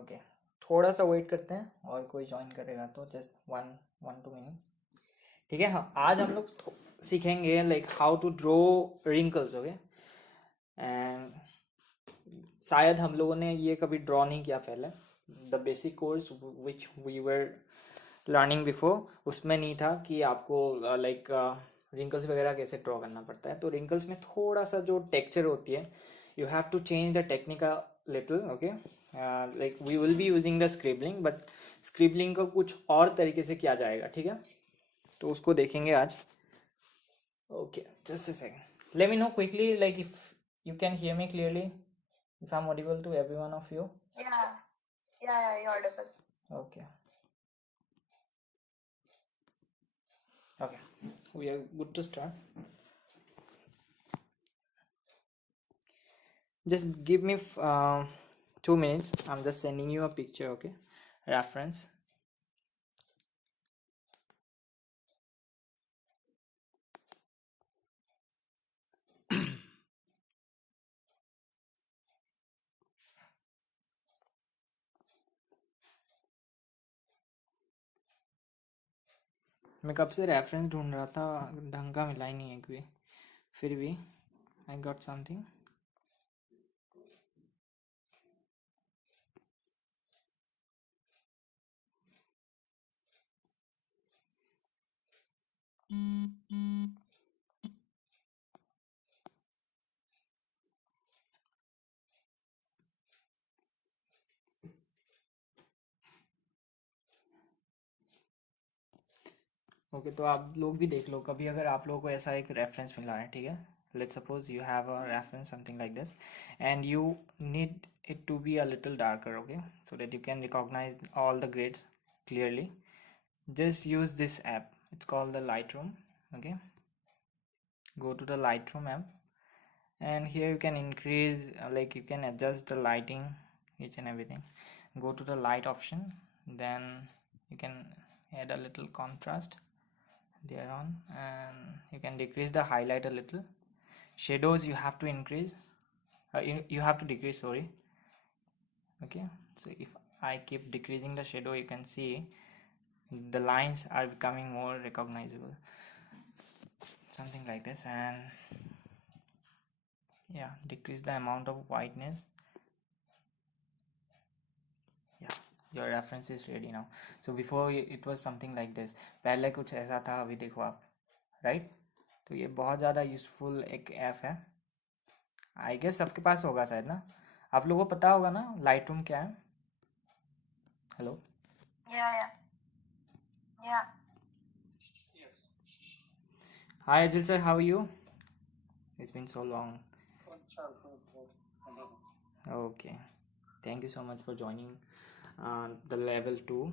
Okay, थोड़ा सा wait करते हैं और कोई ज्वाइन करेगा तो जस्ट 1-2 मिनट। ठीक है। हाँ, आज हम लोग सीखेंगे like how to draw wrinkles. Okay, and शायद हम लोगों ने ये कभी ड्रॉ नहीं किया पहले। The basic course which we were learning before, उसमें नहीं था कि आपको लाइक रिंकल्स वगैरह कैसे ड्रॉ करना पड़ता है। तो रिंकल्स में थोड़ा सा जो टेक्सचर होती है, you have to change the technique a little. Okay, like we will be using the scribbling, but scribbling को कुछ और तरीके से किया जाएगा। ठीक है, तो उसको देखेंगे आज। Okay, just a second, let me know quickly like if you can hear me clearly, if I'm audible to every one of you. Yeah, you're audible. Okay, we are good to start. Just give me 2 minutes. I'm just sending you a picture. Okay, reference. मैं कब से reference ढूंढ रहा था, ढंग का मिला ही नहीं है कोई, फिर भी आई गॉट समथिंग। ओके, तो आप लोग भी देख लो कभी अगर आप लोगों को ऐसा एक रेफरेंस मिला है। ठीक है, let's suppose you have a reference something like this and you need it to be a little darker, okay, so that you can recognize all the grades clearly. Just use this app, it's called the Lightroom. Okay, go to the Lightroom app and here you can increase like you can adjust the lighting, each and everything. Go to the light option, then you can add a little contrast there on, and you can decrease the highlight a little. Shadows you have to increase, you have to decrease, sorry. Okay, so if I keep decreasing the shadow, you can see the lines are becoming more recognizable, something like this. And yeah, decrease the amount of whiteness. Yeah, your reference is ready now. So before it was something like this, पहले कुछ ऐसा था, अभी देखो आप, right? तो ये बहुत ज़्यादा यूजफुल एक ऐप है। आई गेस सबके पास होगा शायद ना, आप लोगों को पता होगा ना लाइट रूम क्या है? Hello? Yeah. Yes. Hi Ajil sir, how are you? It's been so long. Okay, thank you so much for joining the level 2.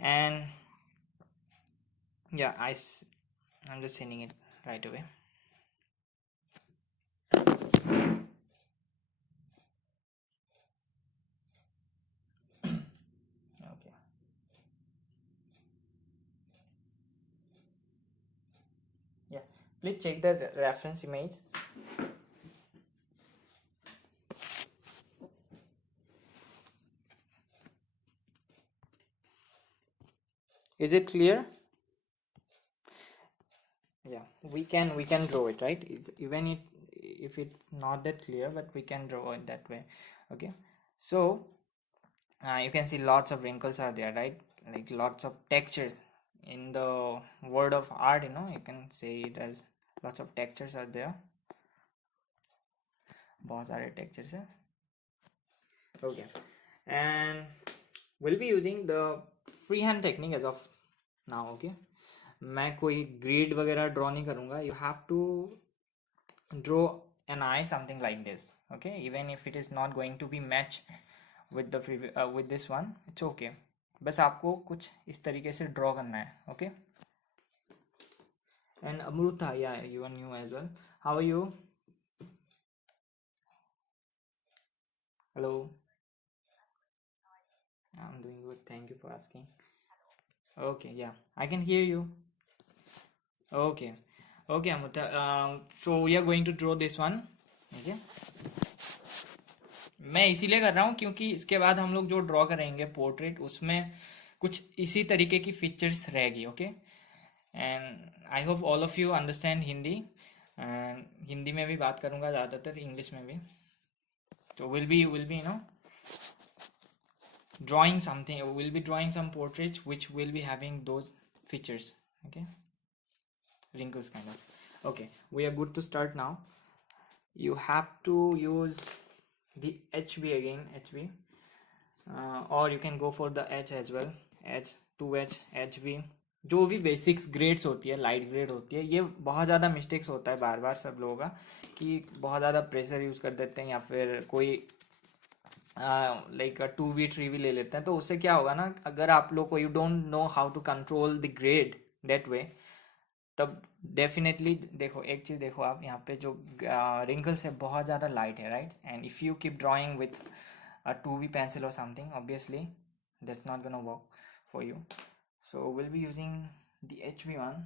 And yeah, I'm just sending it right away. Okay. Yeah, please check the reference image. Is it clear? Yeah, we can draw it, right? Even if it's not that clear, but we can draw it that way. Okay, so you can see lots of wrinkles are there, right? Like lots of textures. In the word of art, you can say it as lots of textures are there. बहुत सारे textures हैं. Okay, and we'll be using the freehand technique as of now. Okay, मैं कोई grid वगैरह draw नहीं करूँगा. You have to draw an eye something like this. Okay, even if it is not going to be match with the with this one, it's okay. बस आपको कुछ इस तरीके से draw करना है. Okay. And Amrutha, yeah, you are new as well. How are you? Hello. I'm doing good. Thank you for asking. Okay, yeah, I can hear you. Okay, Amrutha. So we are going to draw this one. Okay. मैं इसीलिए कर रहा हूँ क्योंकि इसके बाद हम लोग जो ड्रॉ करेंगे पोर्ट्रेट, उसमें कुछ इसी तरीके की फीचर्स रहेगी, okay. And I hope all of you understand Hindi, and Hindi में भी बात करूँगा ज़्यादातर, इंग्लिश में भी। तो will be drawing something, we'll be drawing some portraits which will be having those features, okay, wrinkles kind of. Okay, we are good to start now. You have to use the HB again, HB, or you can go for the H as well, H, 2H, HB। जो भी basics grades होती है, light grade होती है, ये बहुत ज़्यादा mistakes होता है बार बार सब लोगों का, कि बहुत ज़्यादा प्रेशर यूज़ कर देते हैं या फिर कोई लाइक 2V 3V ले लेते हैं। तो उससे क्या होगा ना, अगर आप लोग को you don't know how to control the grade that way, तब डेफिनेटली देखो, एक चीज़ देखो आप यहाँ पे जो रिंकल्स है बहुत ज़्यादा लाइट है, right. And if you keep drawing with a 2V pencil or something, obviously that's not gonna work for you. So we'll be using the HB one.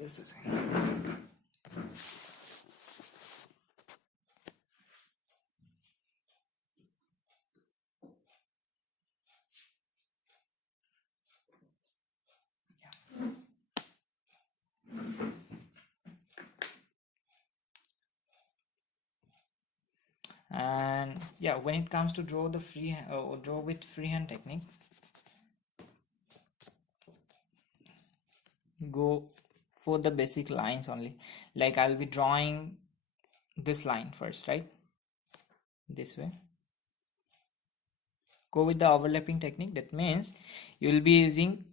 Just a second. And yeah, when it comes to draw the draw with freehand technique, go for the basic lines only. Like I'll be drawing this line first, right, this way. Go with the overlapping technique. That means you will be using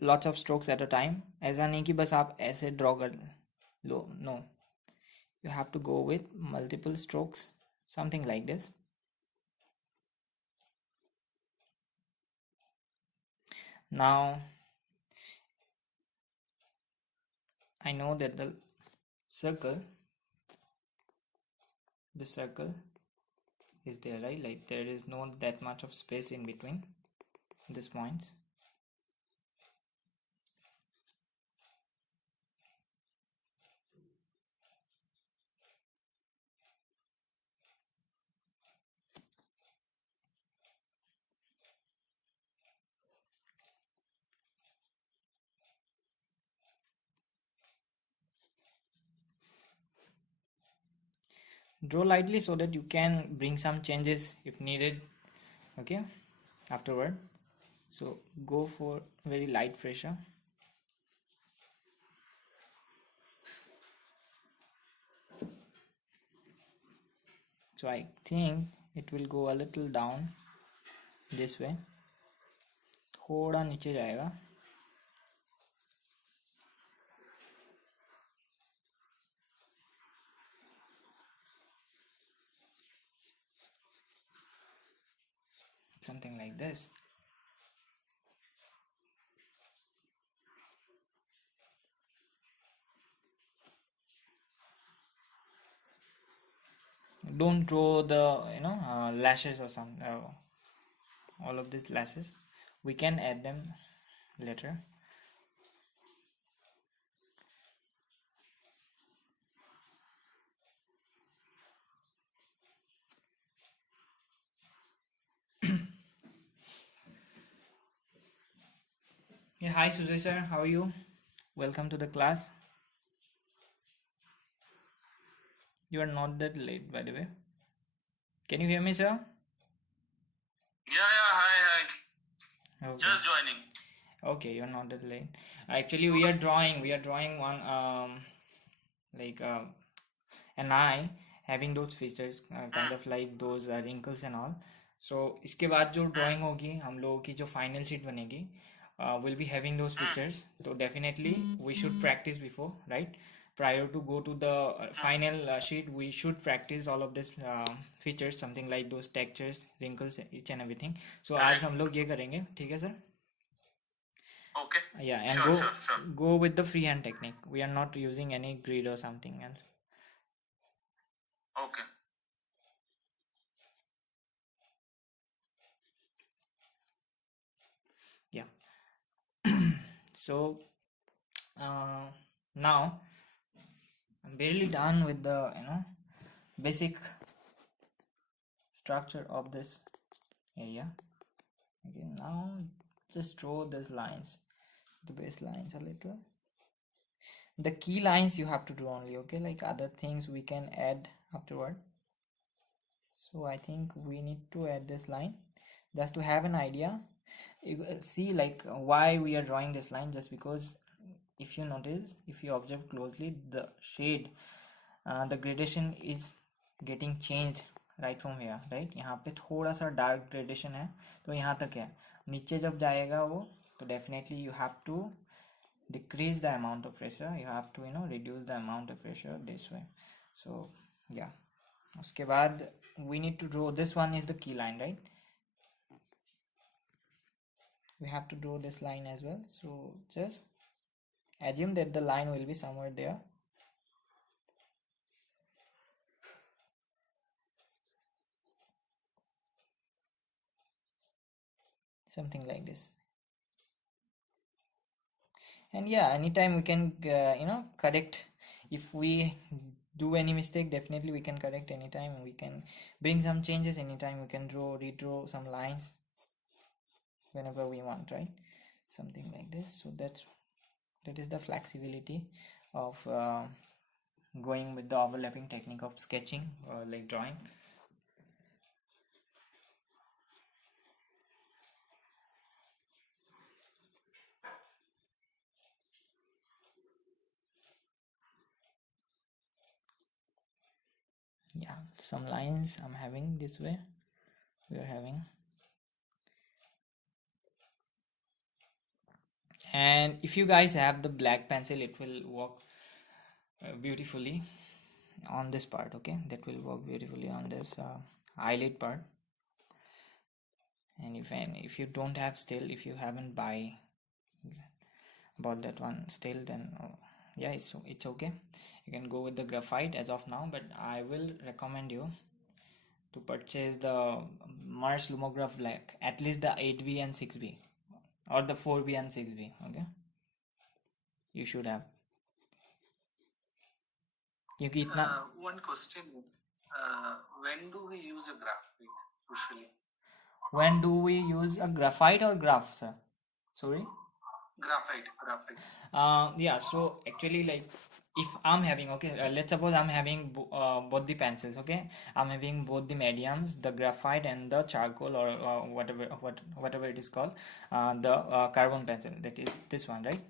lots of strokes at a time. ऐसा नहीं कि बस आप ऐसे draw कर लो, no, you have to go with multiple strokes, something like this. Now I know that the circle is there, right? Like there is not that much of space in between these points. Draw lightly so that you can bring some changes if needed, okay, afterward. So go for very light pressure. So I think it will go a little down this way, थोड़ा नीचे जाएगा. Something like this. Don't draw the lashes or some all of these lashes. We can add them later. Yeah, hi Sujay sir, how are you? Welcome to the class. You are not that late, by the way. Can you hear me, sir? Yeah, hi. Okay. Just joining. Okay, you're not that late. Actually, we are drawing one like an eye having those features, kind of like those wrinkles and all. So इसके बाद जो drawing होगी हम लोगों की, जो final sheet बनेगी, will be having those features. So definitely we should practice before, right? Prior to go to the final sheet, we should practice all of this features, something like those textures, wrinkles, each and everything. So आज हम लोग ये करेंगे, ठीक है sir? Okay. Yeah, and Sure. go with the freehand technique. We are not using any grid or something else. Okay. Yeah. So now barely done with the basic structure of this area. Okay, now just draw these lines, the base lines a little. The key lines you have to do only, okay? Like other things we can add afterward. So I think we need to add this line just to have an idea. You see like why we are drawing this line, just because if you notice, if you observe closely, the shade, the gradation is getting changed right from here, right? यहाँ पे थोड़ा सा dark gradation है, तो यहाँ तक है. नीचे जब जाएगा वो, तो definitely you have to decrease the amount of pressure. You have to reduce the amount of pressure this way. So yeah, उसके बाद we need to draw this one is the key line, right? We have to draw this line as well. So just assume that the line will be somewhere there. Something like this. And yeah, anytime we can correct. If we do any mistake, definitely we can correct anytime. We can bring some changes anytime. We can redraw some lines whenever we want, right? Something like this. So that is the flexibility of going with the overlapping technique of sketching or like drawing. Yeah, some lines I'm having this way. We are having, and if you guys have the black pencil, it will work beautifully on this part. Okay, that will work beautifully on this eyelid part. And if you don't have still, if you haven't bought that one still, then yeah, it's okay. You can go with the graphite as of now, but I will recommend you to purchase the Mars Lumograph Black, at least the 8B and 6B, or the 4B and 6B. Okay, you should have, क्योंकि इतना. One question. When do we use a graphite usually? When do we use a graphite or graph, sir? Sorry. Graphite. Yeah, so actually, like, if I'm having, okay, let's suppose I'm having both the pencils, okay? I'm having both the mediums, the graphite and the charcoal, or whatever it is called, the carbon pencil, that is this one, right?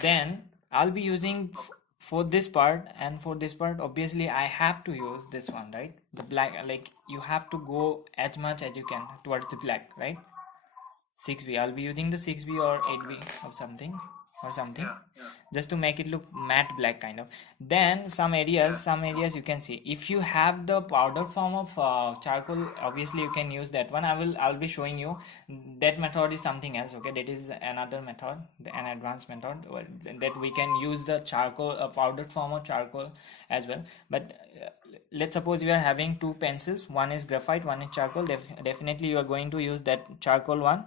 Then I'll be using for this part, and for this part obviously I have to use this one, right? The black, like you have to go as much as you can towards the black, right? 6B, I'll be using the 6B or 8B or something, Yeah. just to make it look matte black kind of. Then some areas you can see, if you have the powdered form of charcoal, obviously you can use that one. I'll be showing you that method is something else, okay? That is another method, an advanced method, that we can use the charcoal, powdered form of charcoal as well. But let's suppose we are having two pencils, one is graphite, one is charcoal. Definitely you are going to use that charcoal one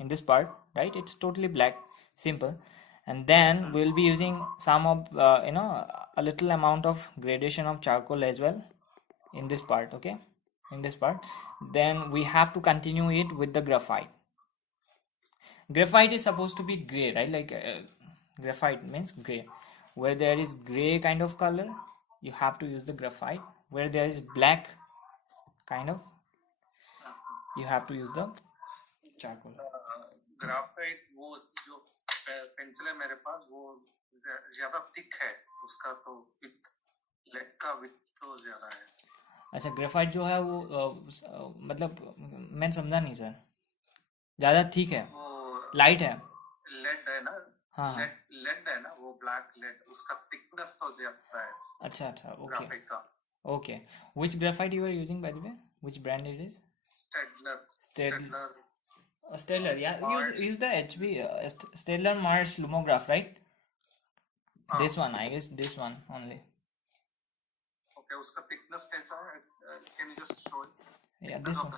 in this part, right? It's totally black, simple. And then we'll be using some of a little amount of gradation of charcoal as well in this part, okay? In this part, then we have to continue it with the graphite. Graphite is supposed to be gray, right? Like graphite means gray. Where there is gray kind of color, you have to use the graphite. Where there is black kind of, you have to use the charcoal. Graphite वो जो pencil है मेरे पास, वो ज्यादा thick है, उसका तो leg का विड्थ तो ज्यादा है. अच्छा, ग्रेफाइट जो है वो मतलब मैं समझा नहीं सर. ज्यादा थिक है, लाइट है, लेड है ना? हाँ लेड है ना, वो ब्लैक लेड, उसका थिकनेस तो ज्यादा है. अच्छा, ओके ग्राफाइट का. Okay. Which graphite you are using by the way? Which brand it is? Stellar, yeah. Use the HB Stellar Mars Lumograph, right? This one, I guess this one only. Okay, उसका thickness कैसा है? Can you just show it? Yeah, this one.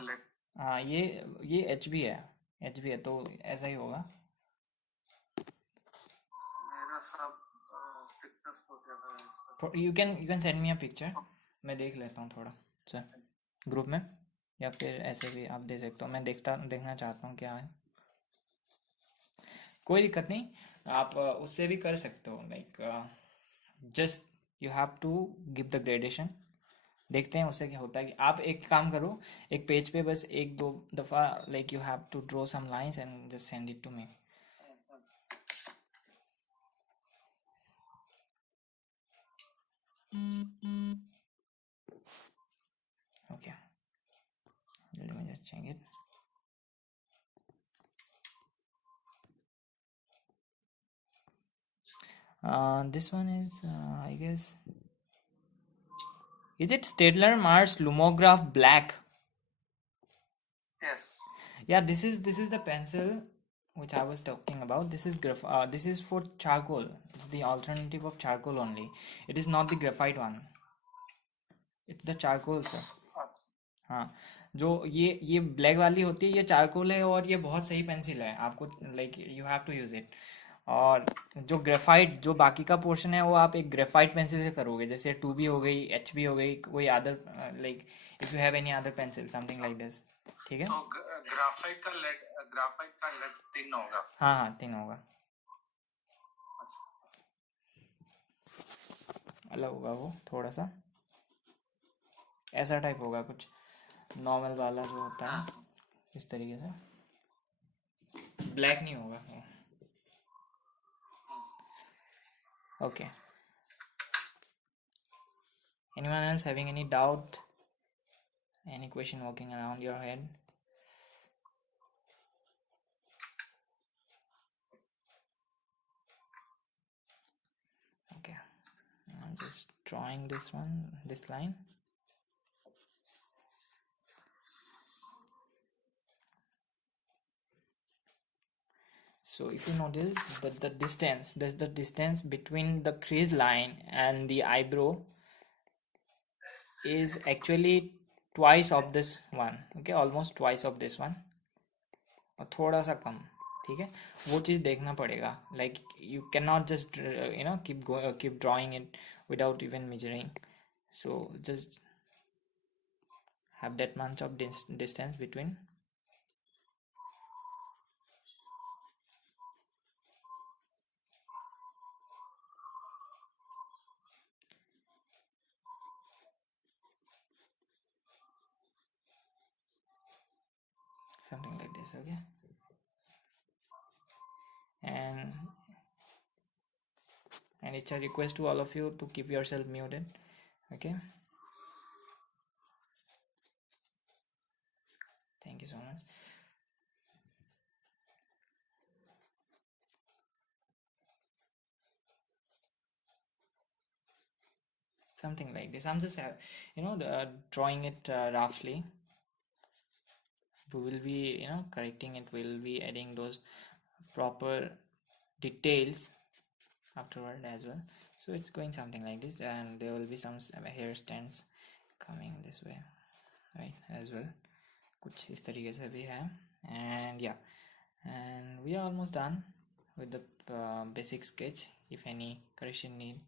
हाँ, ये HB है, तो ऐसा ही होगा. मेरा सब thickness कलर्स तो ज्यादा इसका you can send me a picture. मैं देख लेता हूँ थोड़ा सर ग्रुप में, या फिर ऐसे भी आप दे सकते हो, मैं देखना चाहता हूँ क्या है। कोई दिक्कत नहीं, आप उससे भी कर सकते हो, like just you have to give the gradation. देखते हैं उससे क्या होता है। कि आप एक काम करो, एक पेज पे बस एक दो दफ़ा like you have to draw some lines and just send it to me. Okay, let me just check it. This one is I guess, is it Staedtler Mars Lumograph Black? yes Yeah, this is the pencil which I was talking about. This is this is for charcoal. It's the alternative of charcoal only. It is not the graphite one. It's the charcoal, sir. हाँ, जो ये black वाली होती है ये charcoal है, और ये बहुत सही पेंसिल है आपको, like you have to use it. और जो ग्रेफाइट, जो बाकी का पोर्शन है वो आप एक ग्रेफाइट पेंसिल से करोगे, जैसे 2B हो गई, HB हो गई, कोई other like if you have any other pencil something like this, ठीक है। तो ग्राफाइट का लेड 3 होगा। हाँ हाँ 3 होगा, अलग होगा वो थोड़ा सा, ऐसा टाइप होगा कुछ नॉर्मल वाला जो होता है इस तरीके से, ब्लैक नहीं होगा वो। Okay. Anyone else having any doubt? Any question walking around your head? Okay. I'm just drawing this line. So if you notice that there's the distance between the crease line and the eyebrow is actually twice of this one, okay, almost twice of this one, और थोड़ा सा कम, ठीक है। वो चीज़ देखना पड़ेगा, like you can not just keep drawing it without even measuring, so just have that much of distance between. Something like this, okay. And it's a request to all of you to keep yourself muted, okay. Thank you so much. Something like this. I'm just drawing it roughly. We will be correcting it, we'll be adding those proper details afterward as well. So it's going something like this, and there will be some hair stands coming this way, right, as well, कुछ इस तरीके से भी है। And yeah, and we are almost done with the basic sketch. If any correction need,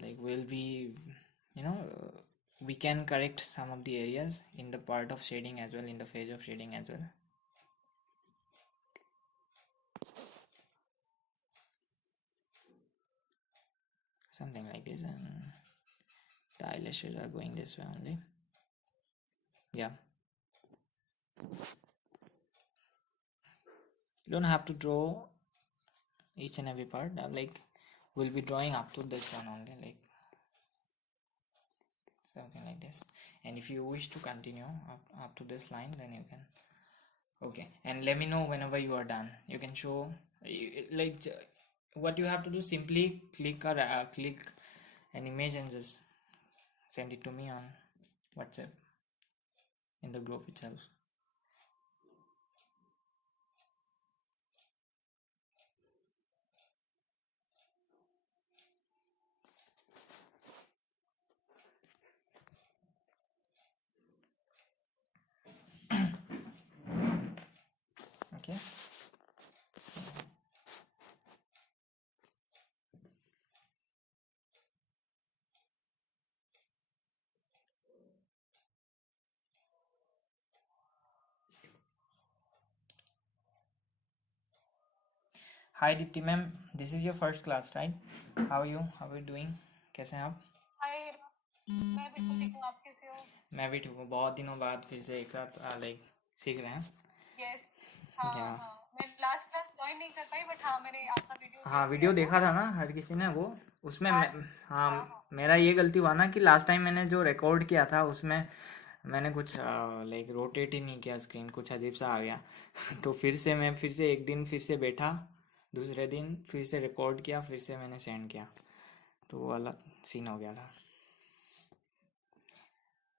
like we'll be we can correct some of the areas in the part of shading as well, in the phase of shading as well. Something like this, and the eyelashes are going this way only. Yeah, you don't have to draw each and every part, like we'll be drawing up to this one only, like something like this. And if you wish to continue up to this line, then you can. Okay, and let me know whenever you are done. You can show like what you have to do, simply click an image and just send it to me on WhatsApp in the group itself. Okay. Hi Deepti ma'am, this is your first class right? How are you doing? कैसे हैं आप? हाय, मैं बिल्कुल ठीक हूँ। आप कैसे हो? मैं भी ठीक हूँ। बहुत दिनों बाद फिर से एक साथ लाइक सीख रहे हैं। यस। हाँ क्या? हाँ, मैं लास्ट क्लास ज्वाइन नहीं कर पाई, बट हाँ मैंने आपका वीडियो हाँ, देख लिया वीडियो था। देखा था ना हर किसी ने वो, उसमें हाँ हाँ, हाँ हाँ। मेरा ये गलती हुआ ना कि लास्ट टाइम मैंने जो रिकॉर्ड किया था उसमें मैंने कुछ लाइक रोटेट ही नहीं किया, स्क्रीन कुछ अजीब सा आ गया। तो मैं फिर से एक दिन फिर से बैठा, दूसरे दिन फिर से रिकॉर्ड किया, फिर से मैंने सेंड किया, तो वो वाला सीन हो गया था।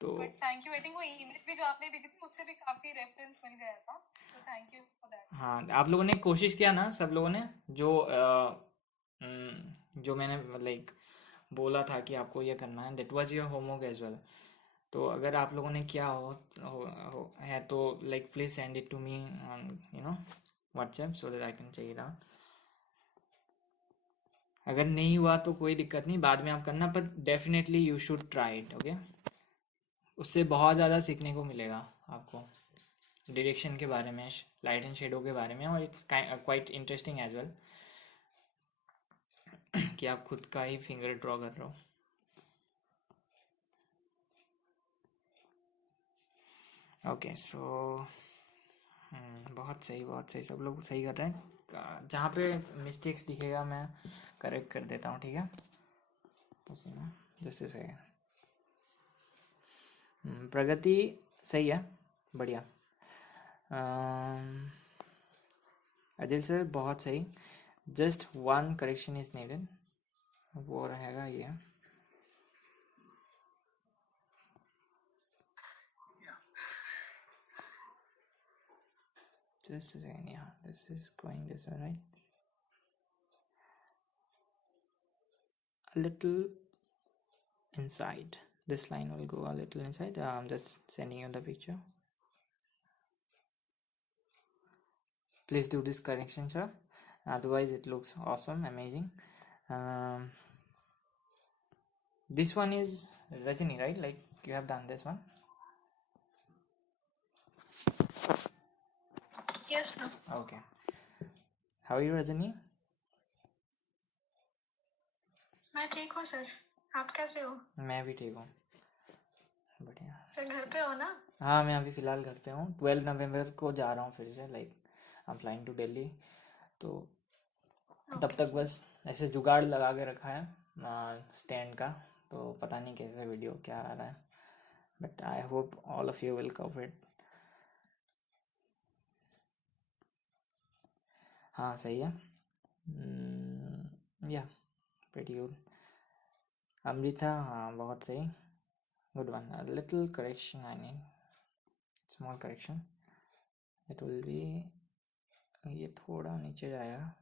तो but thank you. I think वो इमेज भी जो आपने भेजी थी उससे भी काफी रेफरेंस मिल गया था, तो थैंक यू फॉर दैट। हाँ, आप लोगों ने कोशिश किया ना, सब लोगों ने जो मैंने लाइक बोला था कि आपको ये करना है, that was your homework as well. तो अगर आप लोगों ने किया है तो like please send it to me on WhatsApp so that I can check it out. अगर नहीं हुआ तो कोई दिक्कत नहीं, बाद में आप करना, पर definitely you should try it, okay? उससे बहुत ज़्यादा सीखने को मिलेगा आपको, डायरेक्शन के बारे में, लाइट एंड शेडो के बारे में, और it's quite interesting as well कि आप खुद का ही फिंगर ड्रॉ कर रहे हो। ओके सो बहुत सही, बहुत सही, सब लोग सही कर रहे हैं। जहाँ पे मिस्टेक्स दिखेगा मैं करेक्ट कर देता हूँ, ठीक है? उसी में जैसे सही है। प्रगति सही है, बढ़िया। अदिल सर बहुत सही, just one correction is needed, वो रहेगा ये। Just a second, yeah, this is going this way, right? A little inside. This line will go a little inside. I'm just sending you the picture. Please do this correction, sir. Otherwise, it looks awesome, amazing. This one is Rajini, right? Like you have done this one. Yes sir. Okay. How are you, Rajini? मैं ठीक हूँ sir, आप कैसे हो? मैं भी ठीक हूँ, बढ़िया। सर घर पे हो ना? हाँ, मैं अभी फ़िलहाल घर पे हूँ। 12 नवंबर को जा रहा हूँ फिर से, like I am flying to Delhi. तो तब तक बस ऐसे जुगाड़ लगा के रखा है स्टैंड का, तो पता नहीं कैसे वीडियो क्या आ रहा है, but I hope all of you will cover it. हाँ सही है, या प्रीटी गुड। अमृता, हाँ बहुत सही, good one. Little correction I need, small correction, it will be, ये थोड़ा नीचे जाएगा।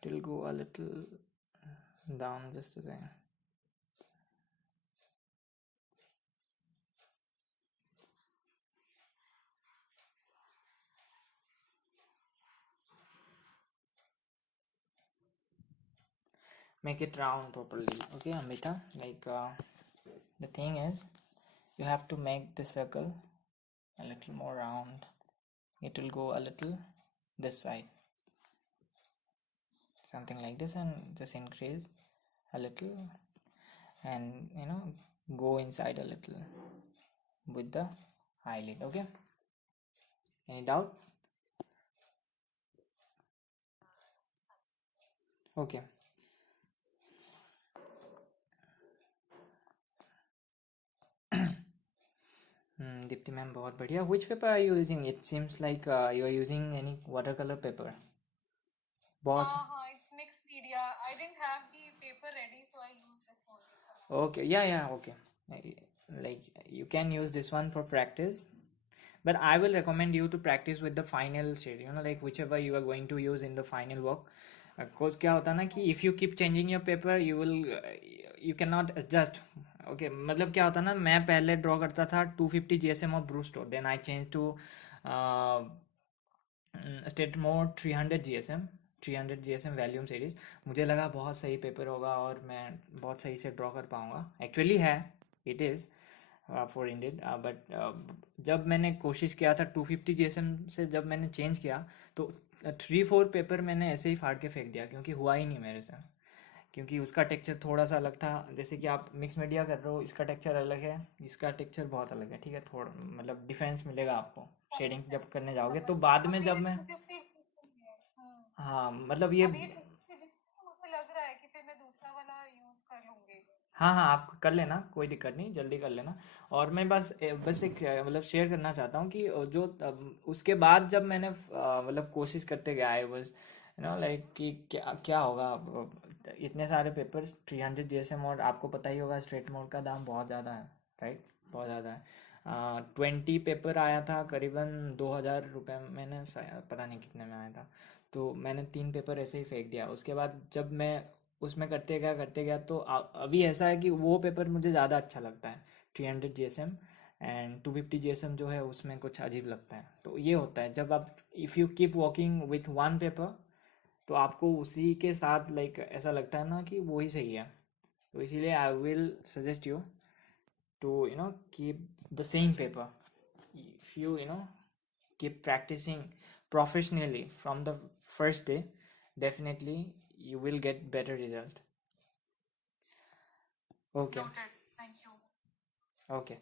It will go a little down, just a second. Make it round properly, okay Amrita? Like the thing is, you have to make the circle a little more round. It will go a little this side, something like this, and just increase a little, and go inside a little with the eyelid, okay? Any doubt? Okay. Dipti ma'am, बहुत बढ़िया. Which paper are you using? It seems like you are using any watercolor paper. Boss. हाँ, it's mixed media. I didn't have the paper ready, so I used this one. Okay, yeah, okay. Like you can use this one for practice, but I will recommend you to practice with the final shade. Like whichever you are going to use in the final work. Because क्या होता है ना कि if you keep changing your paper, you cannot adjust. Okay, मतलब क्या होता है ना, मैं पहले ड्रॉ करता था 250 GSM of Bruce Store, then I changed to state mode 300 GSM volume series. मुझे लगा बहुत सही पेपर होगा और मैं बहुत सही से ड्रॉ कर पाऊँगा। एक्चुअली है, it is for indeed, but जब मैंने कोशिश किया था 250 GSM से, जब मैंने चेंज किया तो 3-4 पेपर मैंने ऐसे ही फाड़ के फेंक दिया, क्योंकि हुआ ही नहीं मेरे से। क्योंकि उसका टेक्सचर थोड़ा सा अलग था। जैसे कि आप मिक्स मीडिया कर रहे हो, इसका टेक्सचर अलग है, इसका टेक्सचर बहुत अलग है, ठीक है। थोड़ा मतलब डिफरेंस मिलेगा आपको शेडिंग जब करने जाओगे। तो बाद में अभी जब ये मैं 250 है। हाँ मतलब ये अभी ये 250 मुझे लग रहा है कि फिर मैं दूसरा वाला यूज कर लूंगी। हाँ हाँ, आप कर लेना, कोई दिक्कत नहीं, जल्दी कर लेना। और मैं बस एक मतलब शेयर करना चाहता हूँ कि जो उसके बाद जब मैंने मतलब कोशिश करते गया, आई वाज लाइक कि क्या क्या होगा। इतने सारे पेपर्स 300 GSM, और आपको पता ही होगा स्ट्रेट मोड का दाम बहुत ज़्यादा है, राइट, बहुत ज़्यादा है। 20 पेपर आया था करीबन 2,000 रुपये, मैंने पता नहीं कितने में आया था। तो मैंने 3 पेपर ऐसे ही फेंक दिया। उसके बाद जब मैं उसमें करते गया तो अभी ऐसा है कि वो पेपर मुझे ज़्यादा अच्छा लगता है, 300 GSM। एंड 250 GSM जो है उसमें कुछ अजीब लगता है। तो ये होता है जब आप, if you keep walking with one paper, तो आपको उसी के साथ लाइक ऐसा लगता है ना कि वो ही सही है। तो इसीलिए I will suggest you to keep the same paper. If you keep practicing professionally from the first day, definitely you will get better result. Okay. Noted. Thank you. Okay.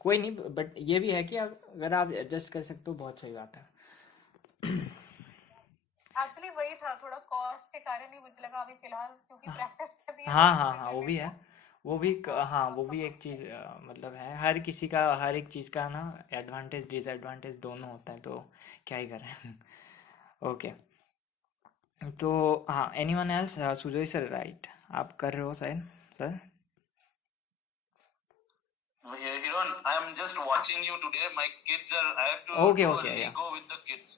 कोई नहीं, बट ये भी है कि अगर आप एडजस्ट कर सकते हो बहुत सही बात है। एक्चुअली वही था, थोड़ा कॉस्ट के कारण ही मुझे लगा अभी फिलहाल क्योंकि प्रैक्टिस करनी है तो हाँ हाँ अभी हाँ, कर वो भी लेती है, हूँ। हाँ वो भी एक चीज़ मतलब है, हर किसी का हर एक चीज़ का ना एडवांटेज डिसएडवांटेज दोनों होता है, तो क्या ही करें। ओके। तो हाँ, anyone else? Sujay sir, right, आप कर रहे हो शायद sir? Hiron, I am just watching you today. My kids are. I have to okay do a okay, yeah Lego with the kids.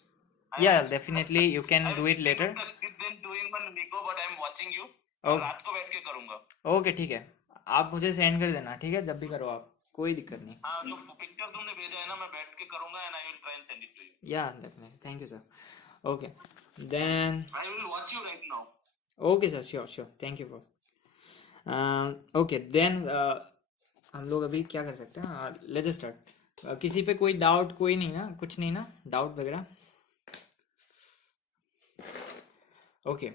Yeah definitely you can I do will it think later. of the kids then doing one Lego, but I am watching you. मैं okay रात को बैठ के करूंगा। Okay, ठीक है, आप मुझे सेंड कर देना, ठीक है, जब भी करो आप, कोई दिक्कत नहीं। हाँ, जो पिक्चर तुमने भेजा है ना, मैं बैठ के करूंगा and I will try and send it to you. Yeah definitely, thank you sir. Okay then, I will watch you right now. Okay sir, sure sure, thank you for. Okay then, हम लोग अभी क्या कर सकते हैं, let's start. किसी पे कोई डाउट, कोई नहीं ना, कुछ नहीं ना, डाउट वगैरह? Okay,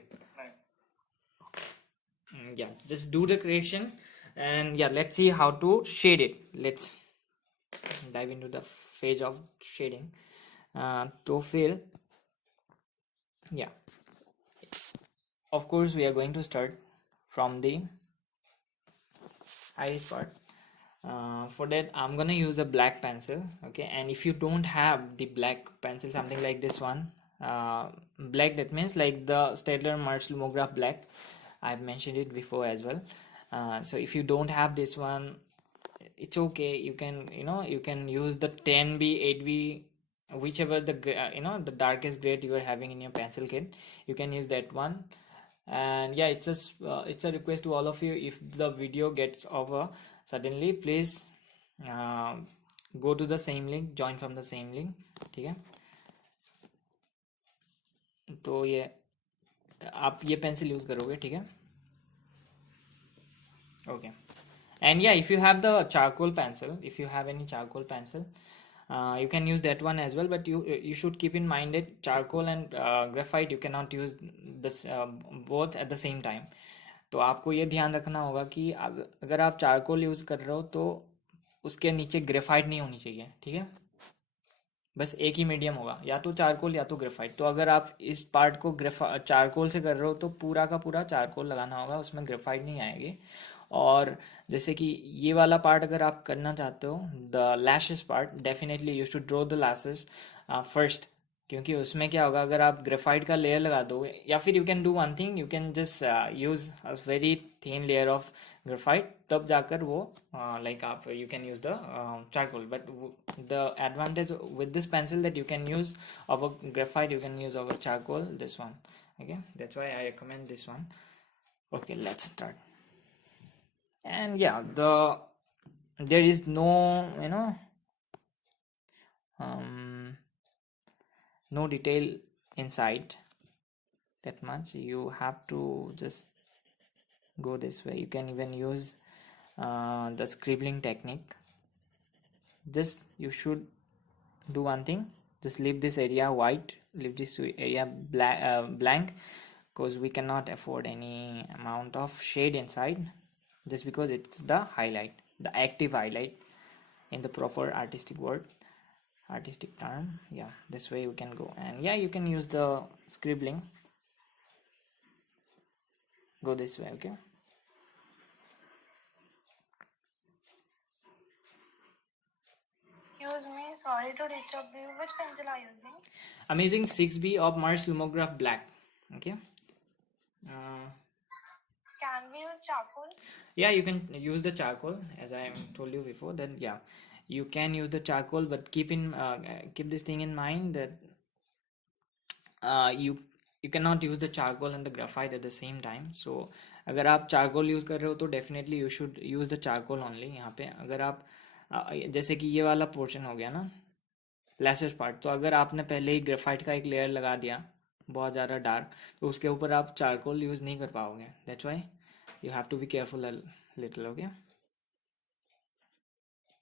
yeah, just do the correction, and yeah, let's see how to shade it. Let's dive into the phase of shading. तो फिर yeah, of course we are going to start from the iris part. For that I'm gonna use a black pencil, okay. And if you don't have the black pencil, something like this one, black, that means like the Staedtler Merz Lumograph black, I've mentioned it before as well. So if you don't have this one, it's okay, you can you can use the 10B 8B, whichever the the darkest grade you are having in your pencil kit, you can use that one. And yeah, it's a request to all of you, if the video gets over suddenly, please go to the same link, join from the same link, ठीक है। तो ये आप ये pencil use करोगे, ठीक है, okay. And yeah, if you have the charcoal pencil, if you have any charcoal pencil, you can use that one as well, but you should keep in mind that charcoal and graphite, you cannot use this both at the same time. तो आपको ये ध्यान रखना होगा कि अगर आप charcoal use कर रहे हो तो उसके नीचे ग्रेफाइट नहीं होनी चाहिए, ठीक है। बस एक ही मीडियम होगा, या तो चारकोल या तो ग्रेफाइट। तो अगर आप इस पार्ट को चारकोल से कर रहे हो तो पूरा का पूरा चारकोल लगाना होगा, उसमें ग्रेफाइट नहीं आएगी। और जैसे कि ये वाला पार्ट अगर आप करना चाहते हो, the lashes part, definitely you should draw the lashes first, क्योंकि उसमें क्या होगा, अगर आप ग्रेफाइट का लेयर लगा दोगे, या फिर you can do one thing, you can just use a very thin layer of graphite, तब जाकर वो लाइक आप you can use the charcoal. But the advantage with this pencil that you can use our graphite, you can use our charcoal, this one, okay. That's why I recommend this one. Okay, let's start. And yeah, there is no no detail inside that much. You have to just go this way. You can even use the scribbling technique. Just you should do one thing, just leave this area white, leave this area blank, because we cannot afford any amount of shade inside, just because it's the highlight, the active highlight in the proper artistic term. Yeah, this way we can go. And yeah, you can use the scribbling, go this way. Okay, Excuse me, sorry to disturb you. Which pencil are you using? I'm using 6B of Mars Lumograph Black. Okay, Can we use charcoal? yeah, you can use the charcoal, as I told you before. Then yeah, you can use the charcoal, but keep this thing in mind that you cannot use the charcoal and the graphite at the same time. So अगर आप charcoal use कर रहे हो तो definitely you should use the charcoal only. यहाँ पे अगर आप जैसे कि ये वाला portion हो गया ना, lashes part, तो अगर आपने पहले ही graphite का एक layer लगा दिया बहुत ज़्यादा dark, तो उसके ऊपर आप charcoal use नहीं कर पाओगे. That's why you have to be careful a little. Okay,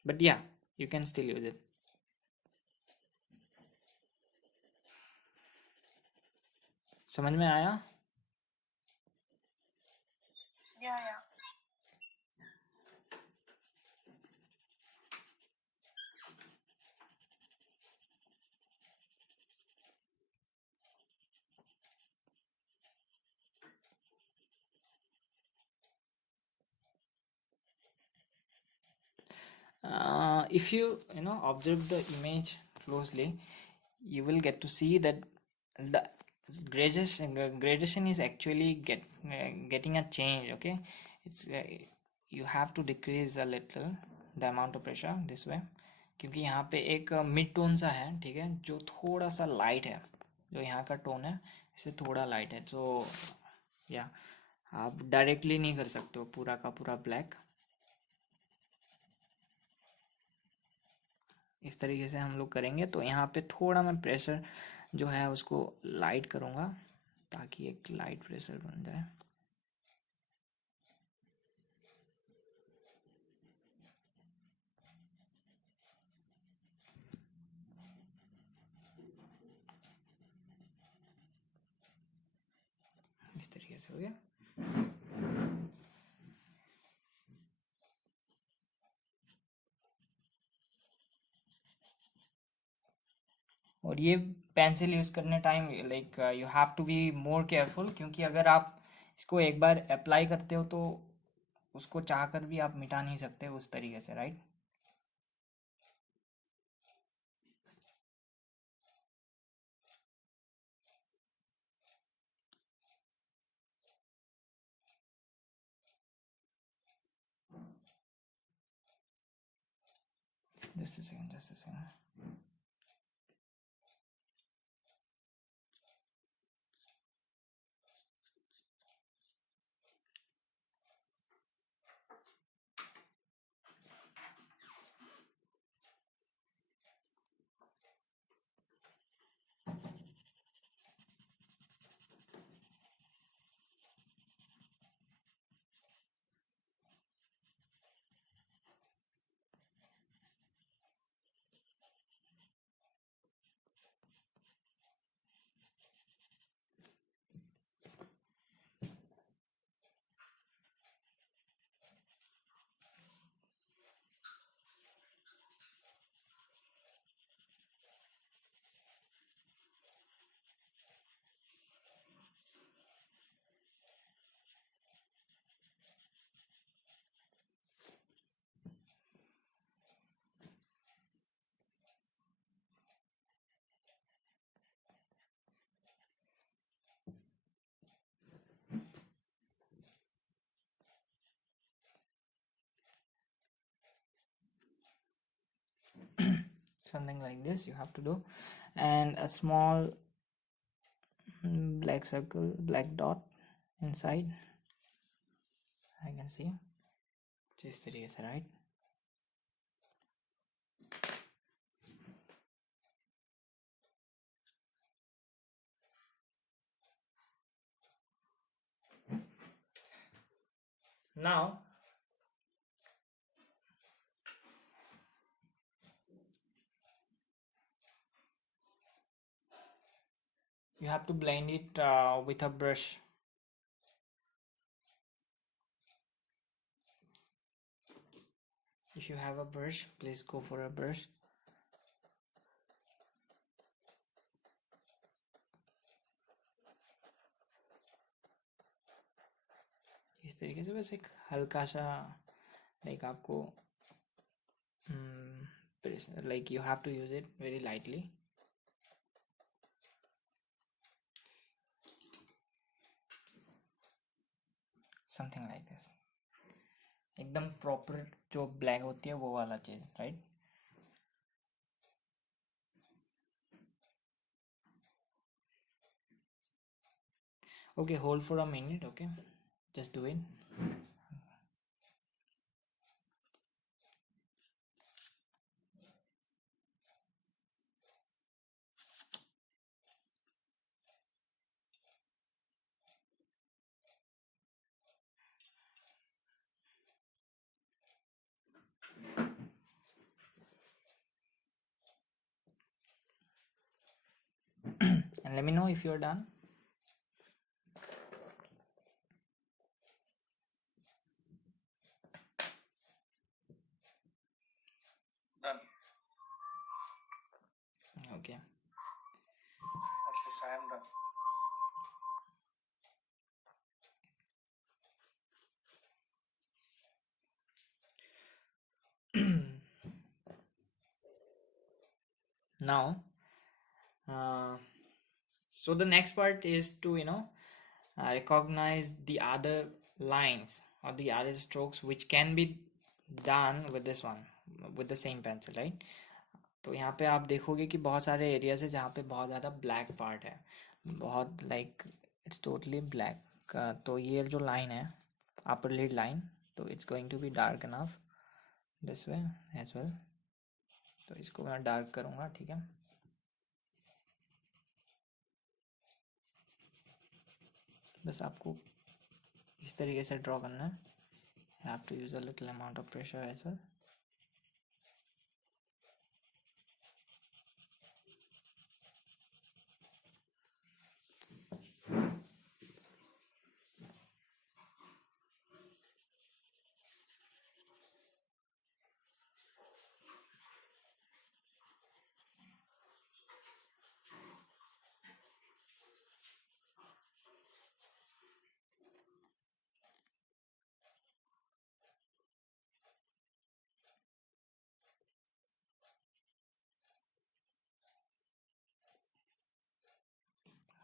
but yeah, you can still use it. समझ में आया? Yeah. If you observe the image closely, you will get to see that the gradation is actually getting a change. Okay, it's you have to decrease a little the amount of pressure this way, क्योंकि यहाँ पे एक mid tone सा है, ठीक है, जो थोड़ा सा लाइट है, जो यहाँ का टोन है इससे थोड़ा लाइट है. तो या आप डायरेक्टली नहीं कर सकते हो पूरा का पूरा ब्लैक. इस तरीके से हम लोग करेंगे. तो यहाँ पे थोड़ा मैं प्रेशर जो है उसको लाइट करूँगा ताकि एक लाइट प्रेशर बन जाए. इस तरीके से हो गया. और ये पेंसिल यूज़ करने time like you have to be more careful, क्योंकि अगर आप इसको एक बार अप्लाई करते हो तो उसको चाह कर भी आप मिटा नहीं सकते उस तरीके से, right? Just a second. Something like this you have to do, and a small black circle, black dot inside. I can see जिस तरीके से, right? Now you have to blend it with a brush. If you have a brush, please go for a brush. इस तरीके से बस एक हल्का सा लाइक आपको like you have to use it very lightly. Something like this. एकदम proper जो ब्लैक होती है वो वाला चीज, right? Okay, hold for a minute. Okay, just do it. And let me know if you're done. Done. Okay. At least I am done. Now so the next part is to recognize the other lines or the other strokes which can be done with this one, with the same pencil, right? तो यहाँ पे आप देखोगे कि बहुत सारे areas है जहाँ पे बहुत ज़्यादा ब्लैक पार्ट है, बहुत लाइक इट्स टोटली ब्लैक. तो ये जो लाइन है अपर लिड लाइन, तो it's going to be dark enough this way as well. तो इसको मैं डार्क करूँगा, ठीक है? बस आपको इस तरीके से ड्रॉ करना है. You have to use a little amount of pressure as well.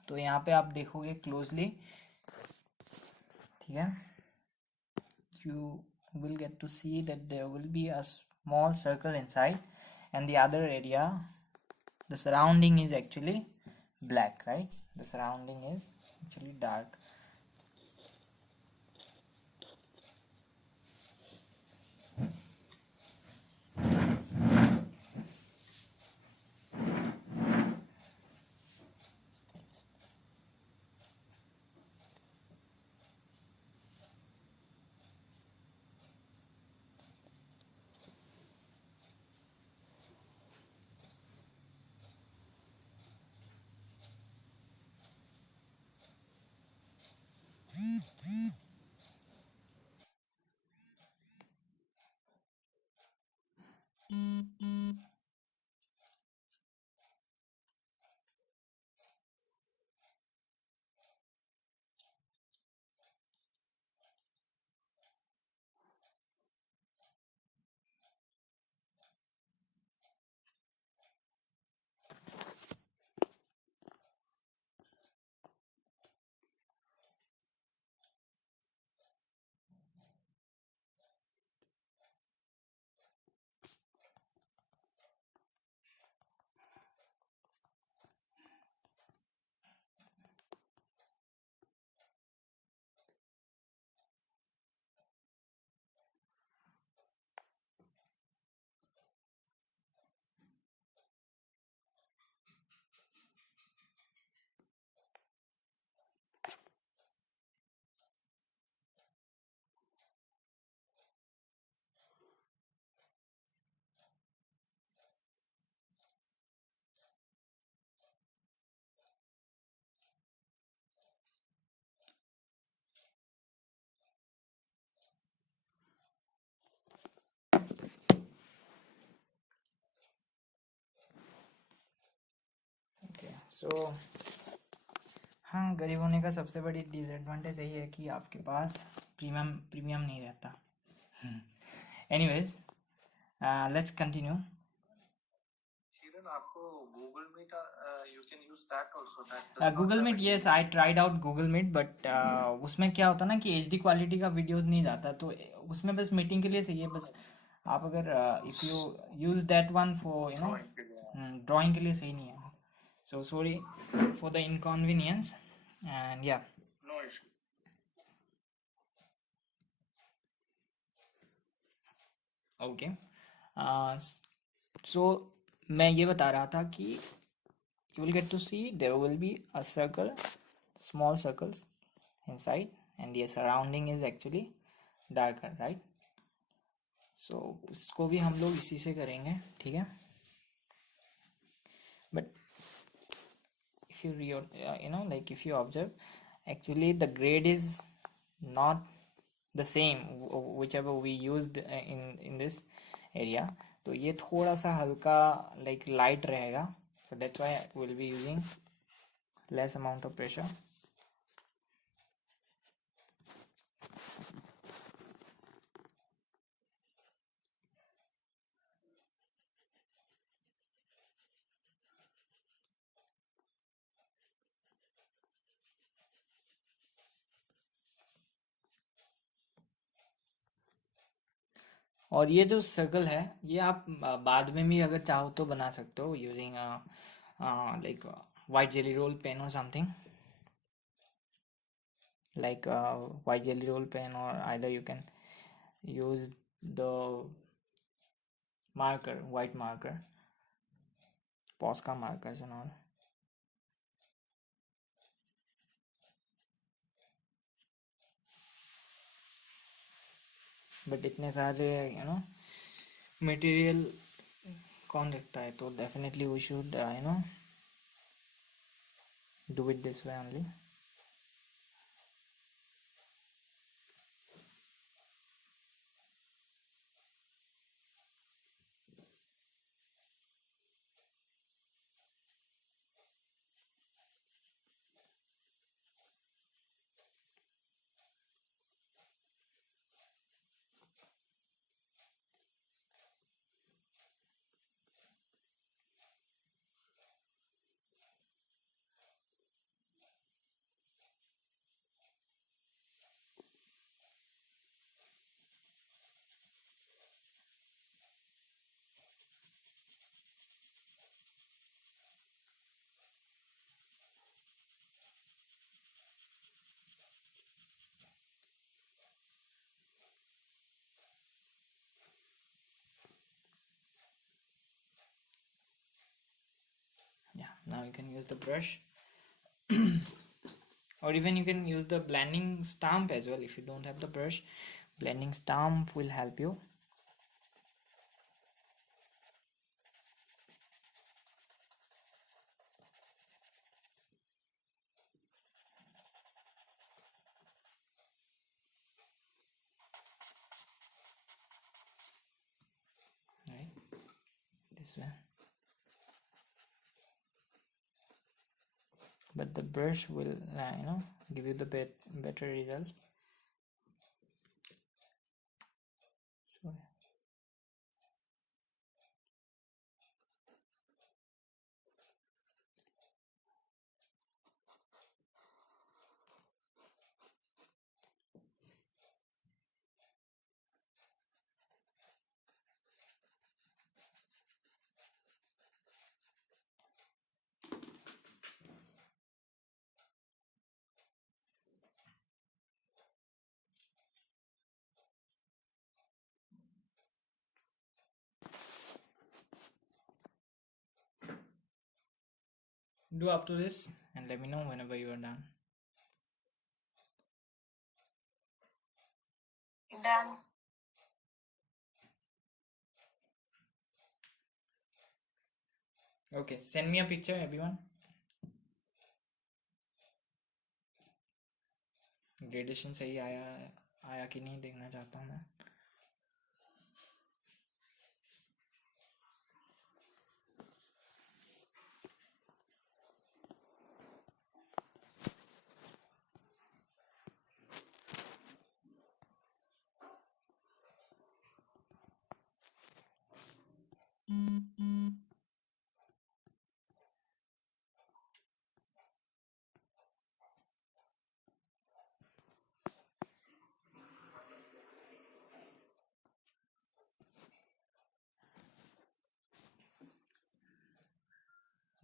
तो यहाँ पे आप देखोगे क्लोजली, ठीक है? You will get to see that there will be a small circle inside, and the other area, the surrounding is actually black, right? The surrounding is actually dark. सो हाँ, गरीब होने का सबसे बड़ी डिसएडवांटेज यही है कि आपके पास प्रीमियम नहीं रहता. Anyways, let's continue. Kiran, आपको Google Meet, you can use that also. That does not Google have Meet, any yes, I tried out Google Meet, but उसमें क्या होता है ना कि एच डी क्वालिटी का वीडियोस नहीं जाता, तो उसमें बस मीटिंग के लिए सही है. बस आप अगर if you use that one for drawing के लिए. ड्राइंग के लिए सही नहीं है. So sorry for the inconvenience and या. No issue. ओके, सो मैं ये बता रहा था कि you will get to see there will be a circle, small circles inside, and the surrounding is actually darker, right? So उसको भी हम लोग इसी से करेंगे, ठीक है. But if you like if you observe, actually the grade is not the same whichever we used in this area. तो ये थोड़ा सा हल्का like light रहेगा, so that's why we'll be using less amount of pressure. और ये जो circle है ये आप बाद में भी अगर चाहो तो बना सकते हो using like white jelly roll pen और something like white jelly roll pen, or either you can use the marker, white marker, Posca markers and all. But इतने सारे मटेरियल कौन रखता है, तो definitely we should do it this way only. Yeah, now you can use the brush. Or even you can use the blending stamp as well. If you don't have the brush, blending stamp will help you. Right, this way. But the brush will give you the better result. Sorry. Do up to this and let me know whenever you are done. Done. Okay, send me a picture, everyone. Gradation सही आया कि नहीं देखना चाहता हूँ मैं.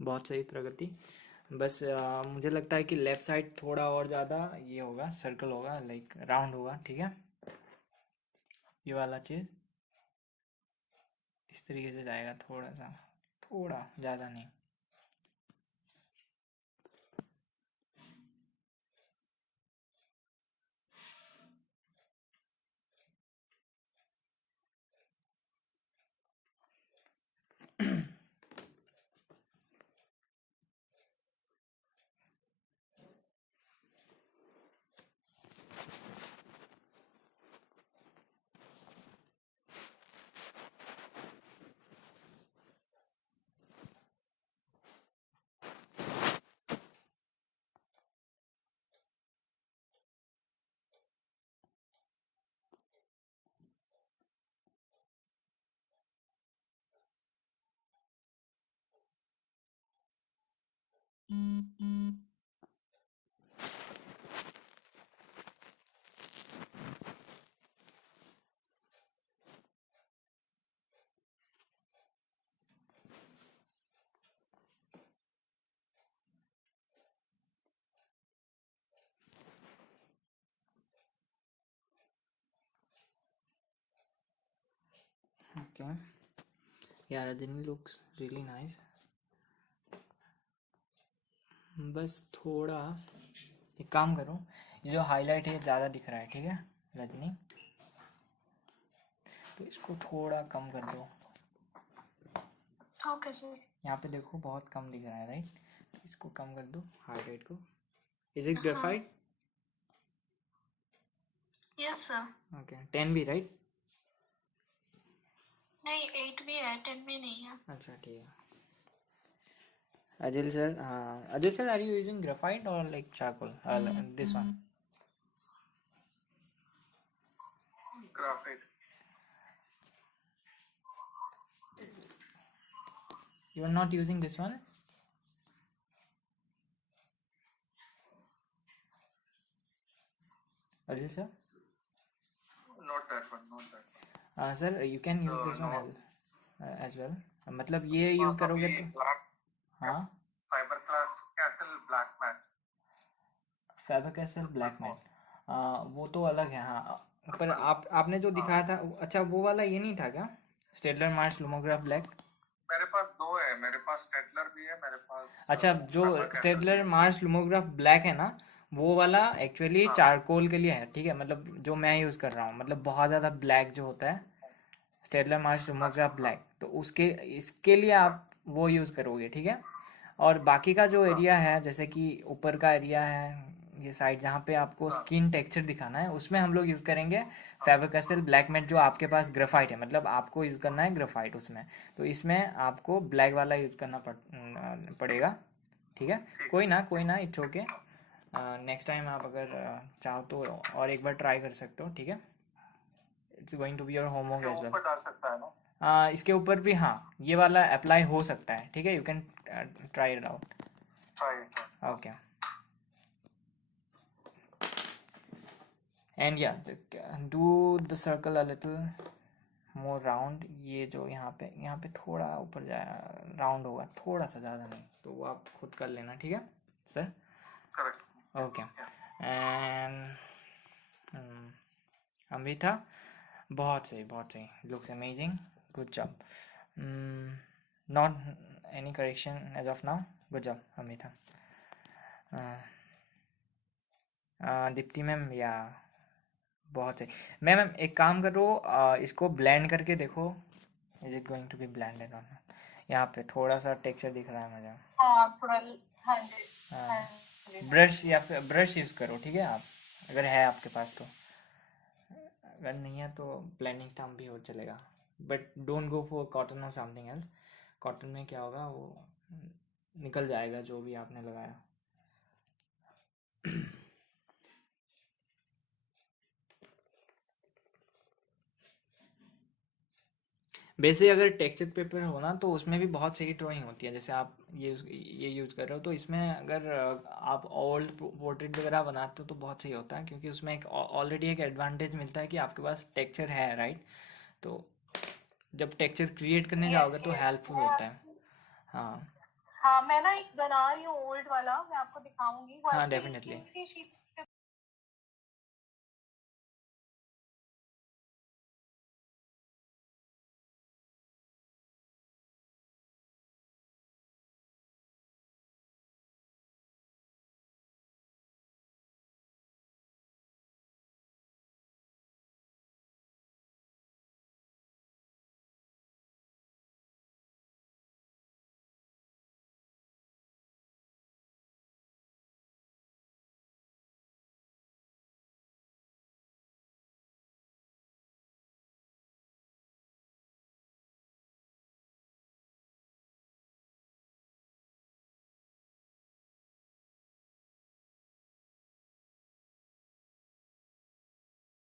बहुत सही प्रगति। बस मुझे लगता है कि लेफ्ट साइड थोड़ा और ज़्यादा ये होगा, सर्कल होगा, लाइक राउंड होगा, ठीक है। ये वाला चीज़ इस तरीके से जाएगा, थोड़ा सा, थोड़ा ज़्यादा नहीं। Okay. Yeah, Rajini looks really nice. बस थोड़ा एक काम करो, ये जो हाईलाइट है ज़्यादा दिख रहा है, ठीक है रजनी, तो इसको थोड़ा कम कर दो। Okay sir. यहाँ पे देखो बहुत कम दिख रहा है, राइट, तो इसको कम कर दो, हाईलाइट को। Is it graphite? Yes sir. Okay, 10 भी राइट? नहीं 8 भी है, 10 भी नहीं है। अच्छा ठीक है। Ajil sir, Ajil sir, are you using graphite or like charcoal? This one. Graphite. You are not using this one? Ajil sir? Not that one, not that one. Sir, you can use this one as well. मतलब ये use करोगे तो black, हाँ, fibre class castle black matte. Fibre castle black matte, वो तो अलग है। हाँ, पर आपने जो दिखाया था, अच्छा वो वाला ये नहीं था क्या, स्टेडलर मार्स लुमोग्राफ ब्लैक? मेरे पास दो है, मेरे पास स्टेडलर भी है, मेरे पास अच्छा, जो स्टेडलर मार्स लुमोग्राफ ब्लैक है ना, वो वाला एक्चुअली चारकोल के लिए है, ठीक है। मतलब जो मैं यूज़ कर रहा हूँ, मतलब बहुत ज़्यादा ब्लैक जो होता है, स्टेडलर मार्स लुमोग्राफ ब्लैक, तो उसके इसके लिए आप वो यूज़ करोगे, ठीक है। और बाकी का जो एरिया है, जैसे कि ऊपर का एरिया है, ये साइड जहाँ पे आपको स्किन टेक्सचर दिखाना है, उसमें हम लोग यूज़ करेंगे फैबर कैसल ब्लैक मैट। जो आपके पास ग्रेफाइट है, मतलब आपको यूज़ करना है ग्रेफाइट उसमें, तो इसमें आपको ब्लैक वाला यूज़ करना पड़ेगा, ठीक है। कोई ना, इट्स ओके। नेक्स्ट टाइम आप अगर चाहो तो और एक बार ट्राई कर सकते हो, ठीक है। It's going to be your homework as well. डाल सकता है ना? इसके ऊपर भी हाँ, ये वाला अप्लाई हो सकता है, ठीक है। You can try it out. Okay, and yeah do the circle a little more round. ये जो यहाँ पे थोड़ा ऊपर जाए राउंड होगा, थोड़ा सा, ज़्यादा नहीं, तो वो आप खुद कर लेना, ठीक है sir. Correct. Okay, and Amrita, बहुत सही, looks amazing, good job. Not any correction as of now, good job Amrita. Deepti ma'am, yeah बहुत सही मैम। एक काम करो, इसको ब्लेंड करके देखो, is it going to be blended और नॉट। यहाँ पे थोड़ा सा टेक्सचर दिख रहा है मुझे। थोड़ा। हाँ जी, हाँ जी। ब्रश या फिर ब्रश यूज़ करो, ठीक है, आप अगर है आपके पास तो। अगर नहीं है तो ब्लेंडिंग स्टम्प भी हो चलेगा, but don't go for cotton और समथिंग एल्स। कॉटन में क्या होगा, वो निकल जाएगा जो भी आपने लगाया। वैसे अगर टेक्सचर पेपर हो ना, तो उसमें भी बहुत सही ड्राइंग होती है। जैसे आप ये यूज़ कर रहे हो, तो इसमें अगर आप ओल्ड पोर्ट्रेट वगैरह बनाते हो तो बहुत सही होता है, क्योंकि उसमें एक ऑलरेडी एक एडवांटेज मिलता है कि आपके पास टेक्सचर है, राइट। तो जब टेक्सचर क्रिएट करने जाओगे तो हेल्पफुल होता है। हाँ, हाँ मैं ना एक बना रही हूँ ओल्ड वाला, मैं आपको दिखाऊंगी वो हाँ actually डेफिनेटली इसी शीट